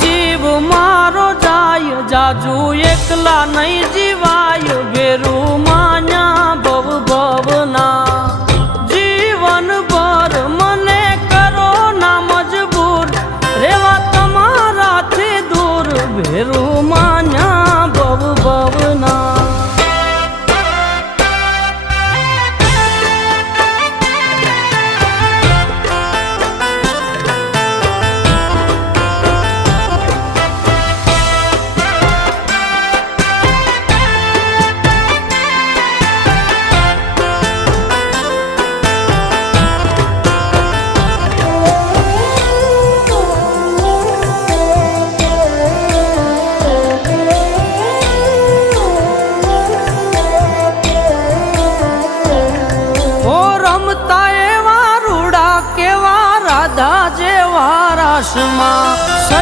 जीव मारो जाय जाजू एकला नहीं जीवाय बेरू मान्या भव भवना जीवन भर मने करो ना मजबूर रेवा तमारा थी दूर बेरू मान्या भव भवना। राधा जेवा रासमा